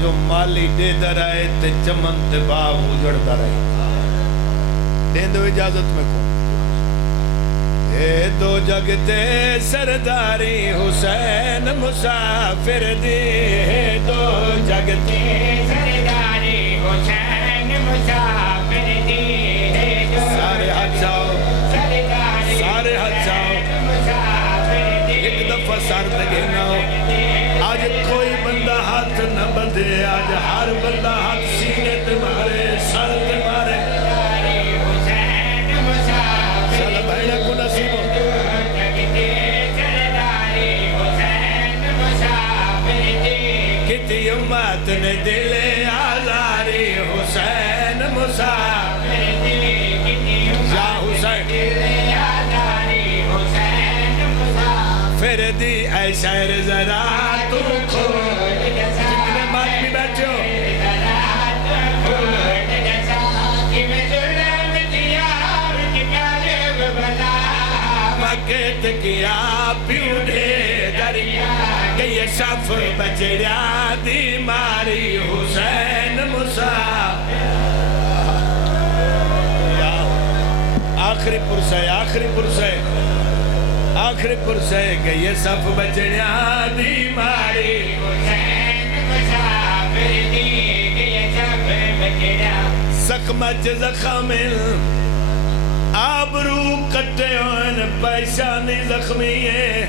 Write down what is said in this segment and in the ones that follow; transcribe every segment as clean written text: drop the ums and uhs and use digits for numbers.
جو مالی دے در آئے تے چمن تے باغ اجڑ در آئے دین دو اجازت میں کو اے دو جگتے سرداری حسین مسافر دی اے دو جگتے سرداری حسین مسافر دی اے دو سارے ہاتھ جاؤ سرداری سارے ہاتھ جاؤ مسافر دی ایک دفعہ سار لگے نہ ہو آج کوئی بندہ ہاتھ نہ بندھے آج ہر بندہ ہاتھ سینے تے مارے سر تے مارے حسین مسافر چل بھائینا کو نصیب ہو جگتے سرداری حسین مسافر دی کتی امت نے دل آزاری حسین مسافر یا حسین پھر دی اے شہر ذرا تو کھول جتنے بات بھی بیٹھے ہو مکت کیا پیو دے دریا کہ یہ شف بچڑیا دی ماری حسین مسافر آخری پرسے آخری پرسے آخری پرسے کہ یہ صف بچڑیا دی ماری حسین مسافر دی کہ یہ صف بچڑیا زخمچ زخمل آبرو کٹے ہوئن پیشانی زخمی ہے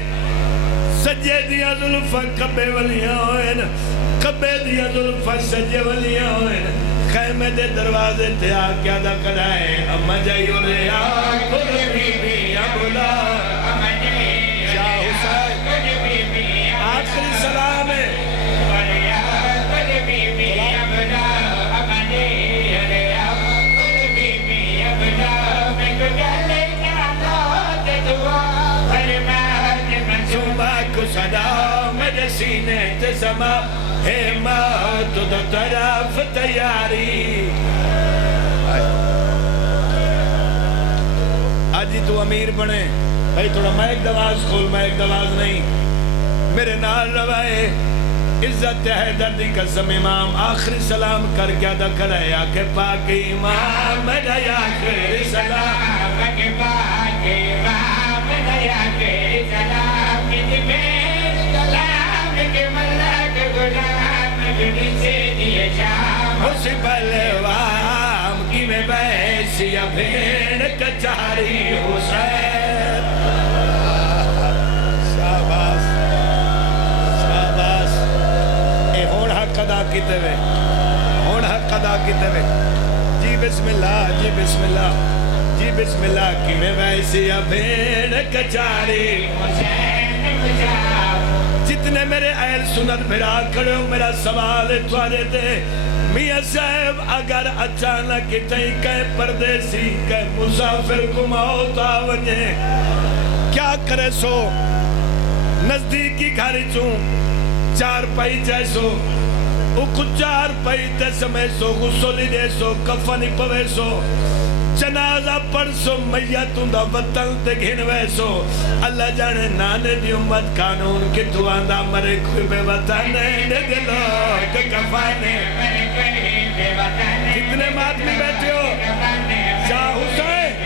سجے دیا ظلفہ کبے ولیاں ہوئن کبے دیا ظلفہ سجے ولیاں ہوئن خیمے دے دروازے تے آکیا دا کرائے اما جائی ہو رہے آکھر بی بی ابلا یا حسین آخری سلام ہے کو صدا میرے سینے تے سما ہے موت دو طرف تیاری آجی تو امیر بنے بھائی تھوڑا مائک دواز کھول مائک دواز نہیں میرے نال روائے عزت ہے دردی قسم امام آخری سلام کر کے ادا کرے آکے پاک امام میرا آخری سلام آکے پاک امام میرا آخری سلام اسی پہلوام کی میں بیسی یا بھین کچاری حسین شاباس شاباس اے ہون حق ادا کیتے ہوئے ہون حق ادا کیتے ہوئے جی بسم اللہ جی بسم اللہ جی بسم اللہ کی میں بیسی یا بھین کچاری حسین مجاب جتنے میرے اہل سنت بھرا کھڑے ہو میرا سوال اتوارے دے میاں صاحب اگر اچانک کہیں کہیں پردیسی کہیں مسافر کو موت آونے کیا کرے سو نزدیکی گھاری چون چار پائی جیسو اکو چار پائی تے سمے سو غسلی دے سو کفنی پوے سو جنازہ پڑھ سو میتوں دا وطن تے گھنوے سو اللہ جانے نانے دی امت قانون کی تو آندہ مرے کوئی بے وطن نے دلو کہ کفانے کتنے مات میں بیٹھے ہو شاہ حسین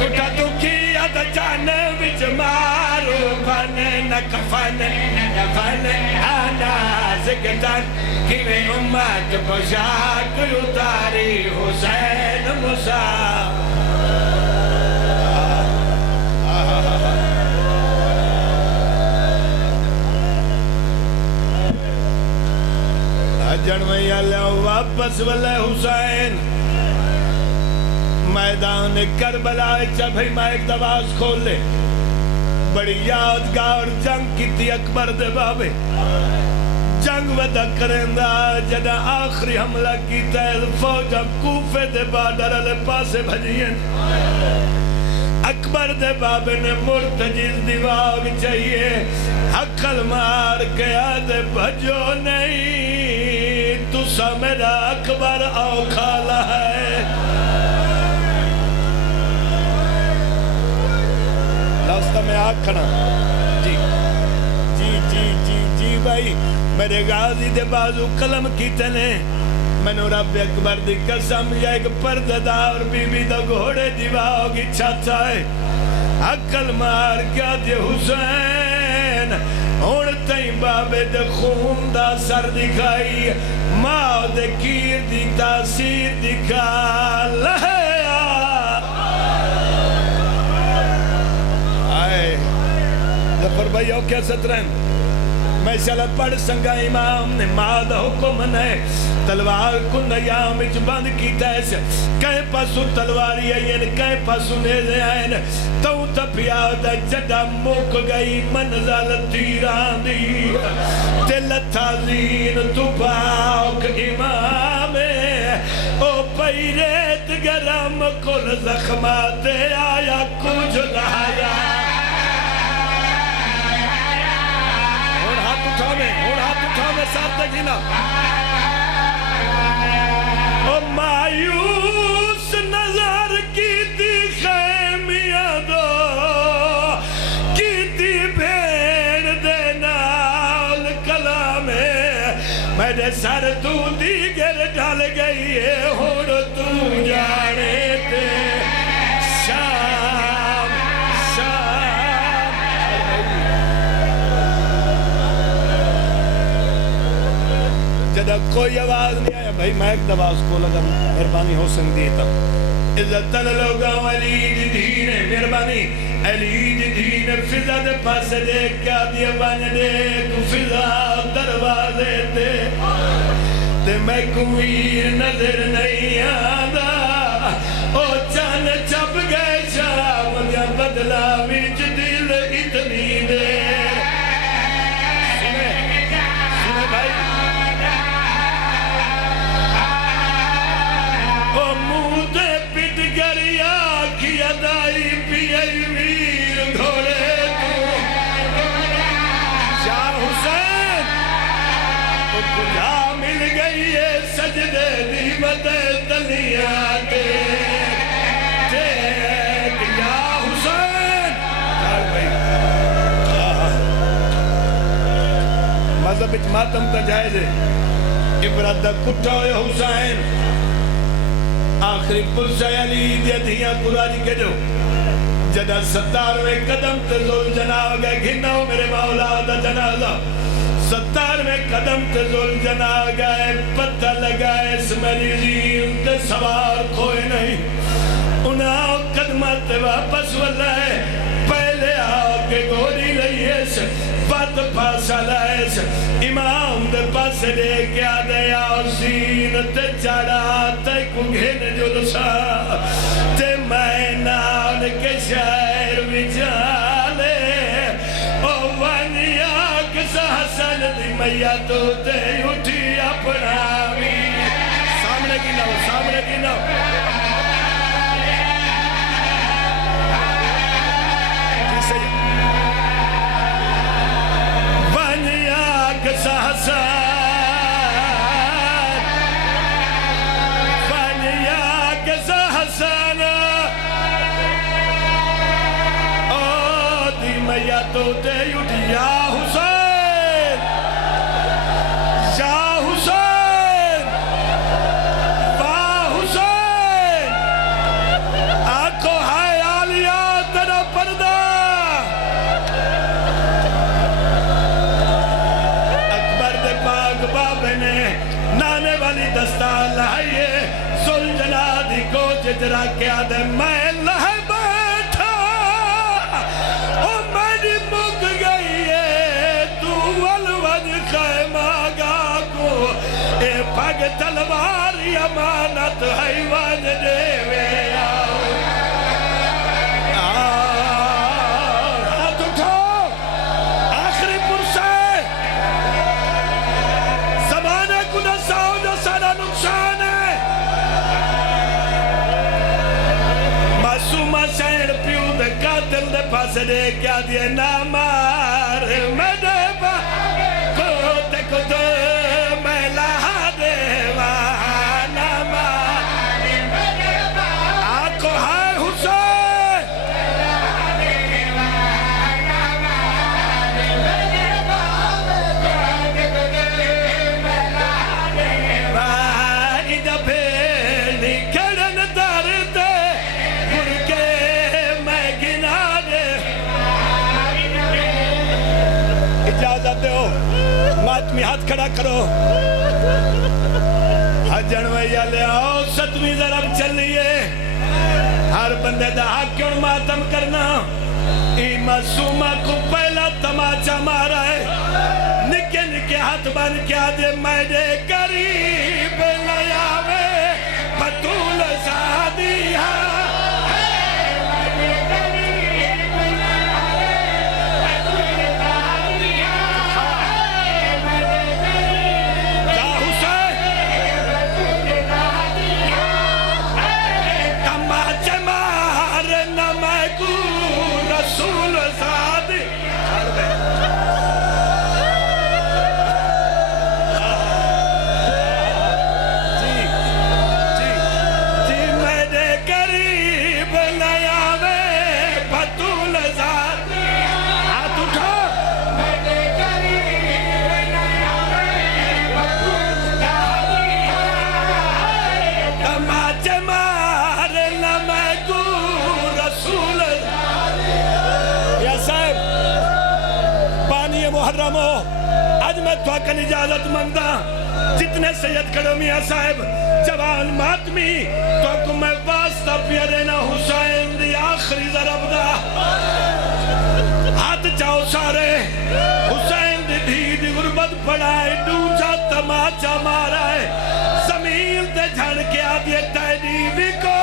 اٹھا تو کیا دا جانے وچ مارو پانے نہ کفانے کفانے آنا زگتان کیویں امت پوشاک اتاری حسین مسافر جنوی اللہ واپس والے حسین میدان کربلا اچھا بھئی میں ایک دواز کھول لے بڑی یادگار جنگ کی تھی اکبر دے بابے جنگ ودا کرندہ جنہ آخری حملہ کی تیل فوجہ کوفے دے بادر علی پاسے بھجین اکبر دے بابے نے مرتجیز دیواغ چاہیے حقل مار کے آدھے بھجو نہیں تو سا میرا اکبر آو کھالا ہے لاستہ میں آگ کھنا جی جی جی جی جی بھائی میرے غازی دے بازو قلم کیتے نے منو رب اکبر دی قسم یا ایک پرددار بی بی دا گھوڑے دیواؤ کی چاچا ہے عقل مار کیا دے حسین ہون تائیں بابے دے خون دا سر دکھائی ماں دے کیر دی تاثیر دکھا لہیا آئے ظفر بھائی ہو کیا سترین میں شلت پڑھ سنگا امام نے ماد حکم نے تلوار کو نیام اچ بند کی تیس کہیں پاسو تلواری آئین کہیں پاسو نیزے آئین تو تپیادہ جڑا موک گئی منزل تیران دی دل تازین تو پاک امام او پیریت گرم کل زخمات آیا کچھ لایا اور ہاتھ اٹھا میں ساتھ دکھینا او مایوس نظر کی تھی خیمیاں دو کی تھی بھیڑ دینا کلامیں میرے سر تو دیگر ڈال گئی ہے اور تو جانے تے شام جدہ کوئی آواز نہیں آیا بھائی میں ایک دبا اس کو لگا مہربانی ہو سن دیتا عزت لوگا ولید دین مہربانی علید دین فضا دے پاس دے کیا دیا بان دے کو فضا دروازے دے تے میں کوئی نظر نہیں آدھا او چان چپ گئے شام یا بدلا وچ دل اتنی دے سنے بھائی مذہب اچ ماتم تا جائز ہے عبرت دا کٹھا ہوئے حسین آخری پلسہ علی دیا دھیاں قرآن کے جو جدہ ستار میں قدم تے زول جناب گئے گھناؤ میرے مولا دا جنازہ ستار میں قدم تے زول جناب گئے پتہ لگائے اس میری زین تے سوار کوئی نہیں انہاں قدمت واپس واللہ پہلے آکے گوری لئیس بات پاسا لائس امام دے پاس دے کیا دیا سین تے چڑھا تے کنگھن جلسا تے میں نان کے شہر بچالے او وانیا کسا حسن دی میتو تے اٹھی اپنا بھی سامنے کی نو سامنے کی نو حسن فانیا کسا حسن او دی میا تو تے اٹھی یا حسین یا حسین واہ حسین آنکھو ہائے آلیا تیرا پردہ بابے نے نانے والی دستان لائیے سلجنادی کو ججرا کیا دے میں لہے بیٹھا او میری مک گئی ہے تو والوج خیمہ گا کو اے پاگ تلواری امانت حیوان دے وے دل دے پاس دے کیا دیے نامار میں دے با کوتے کوتے میں لہا دے وانا مار آنکھو ہائے حسین آدمی ہاتھ کھڑا کرو حجن ویا لے آؤ 7ویں ضرب چلیے ہر بندے دا حق کیوں ماتم کرنا ای معصومہ کو پہلا تماچا مارا ہے نکے نکے ہاتھ بن کے آدھے میرے قریب لیاوے بطول زادیہ آج میں تو اکن اجازت مانگتا جتنے سید کھڑو میاں صاحب جوان ماتمی تو کو میں واسطہ پیارینا حسین دی آخری ضرب دا ہاتھ چاہو سارے حسین دی دھی غربت پڑھائے دوجا تماچا مارا ہے زمین تے جھڑ کے آدھے تیری بھی کو